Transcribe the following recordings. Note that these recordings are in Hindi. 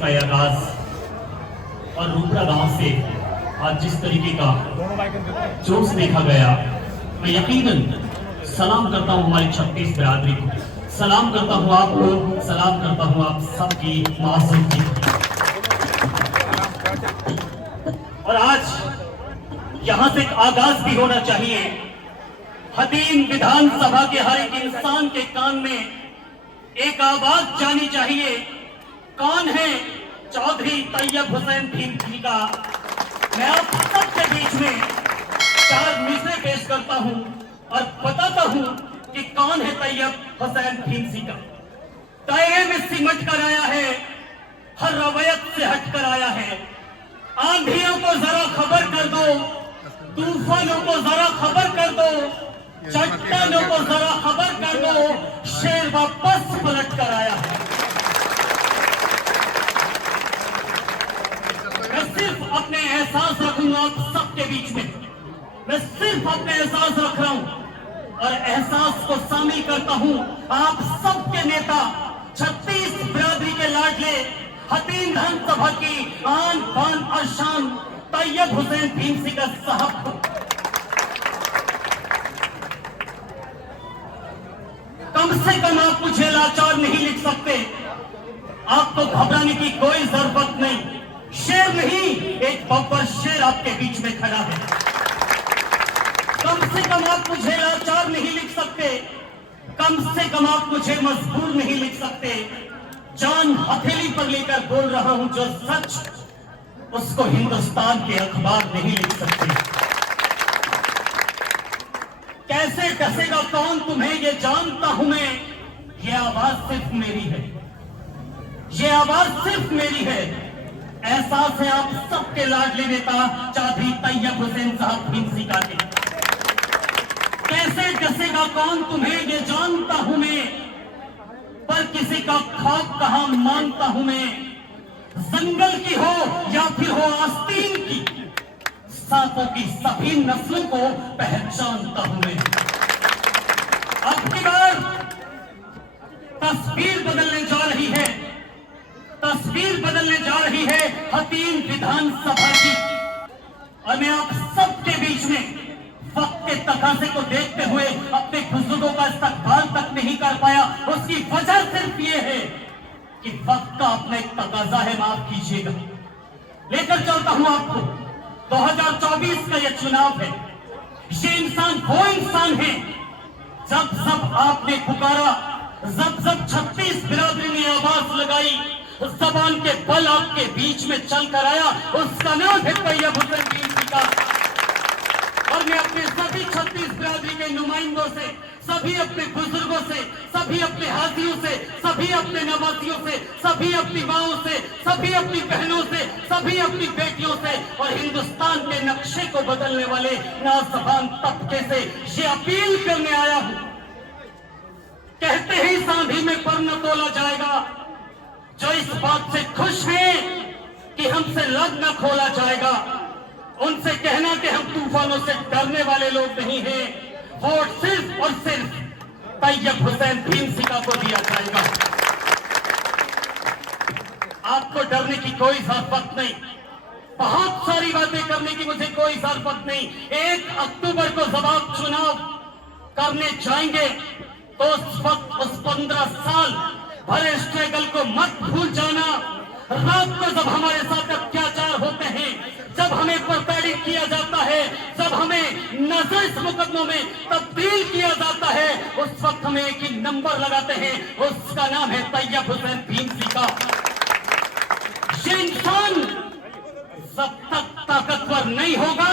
का आगाज और रूपरा गांव से आज जिस तरीके का जोश देखा गया, मैं यकीनन सलाम करता हूं हमारी 36 बिरादरी को, सलाम करता हूं आपको, सलाम करता हूं आप सबकी मासूम की। और आज यहां से एक आगाज भी होना चाहिए। हतीम विधानसभा के हर एक इंसान के कान में एक आवाज जानी चाहिए। कौन है चौधरी तैयब हुसैन भीमसी का। मैं आप सबके बीच में 4 मिसरे पेश करता हूं और बताता हूं कि कौन है तैयब हुसैन भीमसी का। दायरे में सिमट कर आया है, हर रवैयत से हट कर आया है। आंधियों को जरा खबर कर दो, तूफानों को जरा खबर कर दो, चट्टानों को जरा खबर कर दो, शेर वापस पलट कर आया है। मैं सिर्फ अपने एहसास रखूंगा आप सबके बीच में, मैं सिर्फ अपने एहसास रख रहा हूं और एहसास को शामिल करता हूं आप सबके नेता 36 बिरादरी के लाडले हतीम विधानसभा की आन बान और शान तैयब हुसैन भीमसी का साहब को। कम से कम आप मुझे लाचार नहीं लिख सकते, आपको घबराने की कोई जरूरत नहीं। शेर नहीं, एक बब्बर शेर आपके बीच में खड़ा है। कम से कम आप मुझे लाचार नहीं लिख सकते, कम से कम आप मुझे मजबूर नहीं लिख सकते। जान हथेली पर लेकर बोल रहा हूं, जो सच उसको हिंदुस्तान के अखबार नहीं लिख सकते। कैसे डसेगा कौन तुम्हें, ये जानता हूं मैं। ये आवाज सिर्फ मेरी है, ये आवाज सिर्फ मेरी है। एहसास है आप सबके लाडले नेता चौधरी तैयब हुसैन साहब भीमसी का के। कैसे डसेगा कौन तुम्हें, ये जानता हूं मैं। पर किसी का खौफ कहां मानता हूं मैं। जंगल की हो या फिर हो आस्तीन की, सांपों की सभी नस्लों को पहचानता हूं मैं। अब की बार तस्वीर बदलने जा रही है, तस्वीर बदलने जा रही है हतीम विधानसभा की। और मैं आप सबके बीच में वक्त के तकाजे को देखते हुए अपने बुजुर्गों का इस्तकबाल तक नहीं कर पाया। उसकी वजह सिर्फ ये है कि वक्त का अपना एक तकाजा है, माफ कीजिएगा। लेकर चलता हूं आपको, 2024 का यह चुनाव है। ये इंसान वो इंसान है, जब जब आपने पुकारा, जब जब 36 बिरादरी ने आवाज लगाई, उस जबान के बल आपके बीच में चल कर आया, उसका नाम है तैयब हुसैन भीमसी का। और मैं अपने सभी 36 बिरादरी के नुमाइंदों से, सभी अपने बुजुर्गों से, सभी अपने हाजियों से, सभी अपने नवासियों से, सभी अपनी माओं से, सभी अपनी बहनों से, सभी अपनी बेटियों से और हिंदुस्तान के नक्शे को बदलने वाले नौजवान तबके से ये अपील करने आया हूं। कहते ही सांधी में पर न तोला जाएगा। जो इस बात से खुश हैं कि हमसे लग न खोला जाएगा, उनसे कहना कि हम तूफानों से डरने वाले लोग नहीं हैं। वोट सिर्फ और सिर्फ तैयब हुसैन भीमसी को दिया जाएगा। आपको डरने की कोई जरूरत नहीं, बहुत सारी बातें करने की मुझे कोई जरूरत नहीं। 1 अक्टूबर को जब आप चुनाव करने जाएंगे तो उस वक्त उस 15 साल भरे स्ट्रगल को मत भूल जाना। रात को जब हमारे साथ अत्याचार होते हैं, जब हमें प्रताड़ित किया जाता है, जब हमें नजर इस मुकदमों में तब्दील किया जाता है, उस वक्त हमें एक ही नंबर लगाते हैं, उसका नाम है तैयब हुसैन भीमसी का। ये इंसान जब तक ताकतवर नहीं होगा,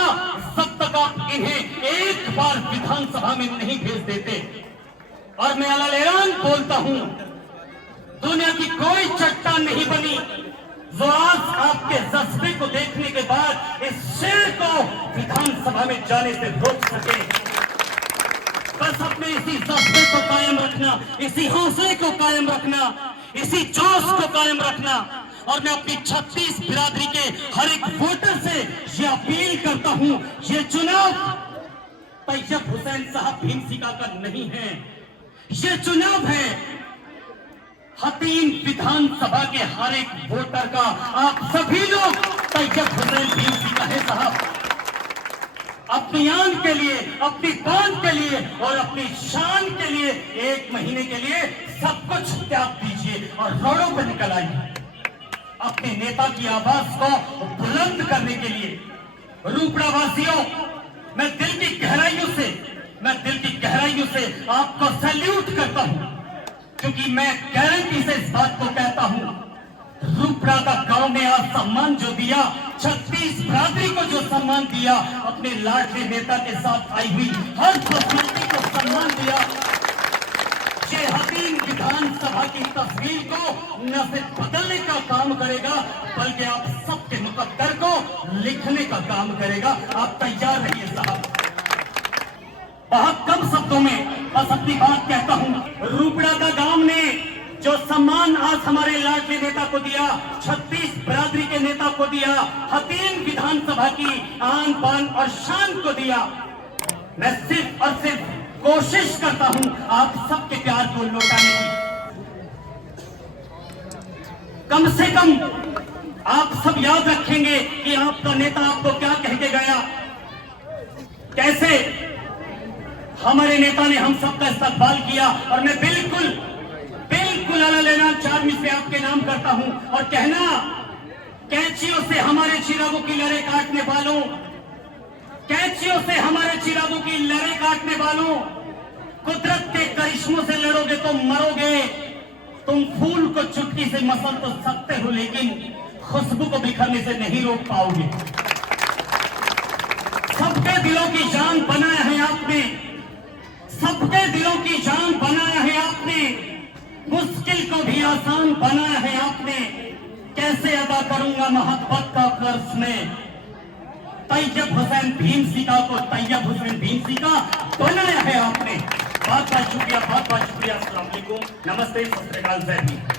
जब तक आप इन्हें एक बार विधानसभा में नहीं भेज देते। और मैं अलान बोलता हूं, दुनिया की कोई चट्टान नहीं बनी जो आज आपके जज्बे को देखने के बाद इस शेर को विधानसभा में जाने से रोक सके। बस अपने इसी जज्बे को कायम रखना, इसी हौसले को कायम रखना, इसी जोश को कायम रखना। और मैं अपनी 36 बिरादरी के हर एक वोटर से ये अपील करता हूं, ये चुनाव तैयब हुसैन साहब भीमसी का नहीं है, ये चुनाव है हतीम विधानसभा के हर एक वोटर का आप सभी लोग तैयब हुसैन भीमसी का है साहब। अपनी आन के लिए, अपनी बान के लिए और अपनी शान के लिए 1 महीने के लिए सब कुछ त्याग दीजिए और रोडों पर निकल आइए अपने नेता की आवाज को बुलंद करने के लिए। रूपड़ा वासियों, मैं दिल की गहराइयों से आपको सैल्यूट करता हूं, क्योंकि मैं गारंटी से इस बात को कहता हूं, रूपड़ा का गांव ने आज सम्मान जो दिया, 36 बिरादरी को जो सम्मान दिया, अपने लाडले नेता के साथ आई हुई हर पर्सनैलिटी को सम्मान दिया, ये हतीम विधानसभा की तस्वीर को न सिर्फ बदलने का काम करेगा, बल्कि आप सबके मुकद्दर को लिखने का काम करेगा। आप तैयार रहिए साहब। बहुत कम शब्दों में बस अपनी बात कहता हूं। रूपड़ा का गांव ने जो सम्मान आज हमारे लाडले नेता को दिया, 36 बिरादरी के नेता को दिया, हतीम विधानसभा की आन बान और शान को दिया, मैं सिर्फ और सिर्फ कोशिश करता हूं आप सबके प्यार को लौटाने की। कम से कम आप सब याद रखेंगे कि आपका नेता आपको क्या कह के गया, कैसे हमारे नेता ने हम सबका इस्तकबाल किया। और मैं बिल्कुल आला लेना 4 मिनट में आपके नाम करता हूं और कहना, कैंचियों से हमारे चिरागों की लड़े काटने वालों, कैंचियों से हमारे चिरागों की लड़े काटने वालों, कुदरत के करिश्मों से लड़ोगे तो मरोगे। तुम फूल को चुटकी से मसल तो सकते हो, लेकिन खुशबू को बिखरने से नहीं रोक पाओगे। सबके दिलों की जान बनाया है आपने, सबके दिलों की जान बनाया है आपने, मुश्किल को भी आसान बनाया है आपने। कैसे अदा करूंगा मोहब्बत का कर्ज में, तैयब हुसैन भीमसी का को तैयब हुसैन भीमसी का बनाया है आपने। बहुत बहुत शुक्रिया, बहुत बहुत शुक्रिया। अस्सलाम वालेकुम, नमस्ते, सत श्री अकाल, जय हिंद।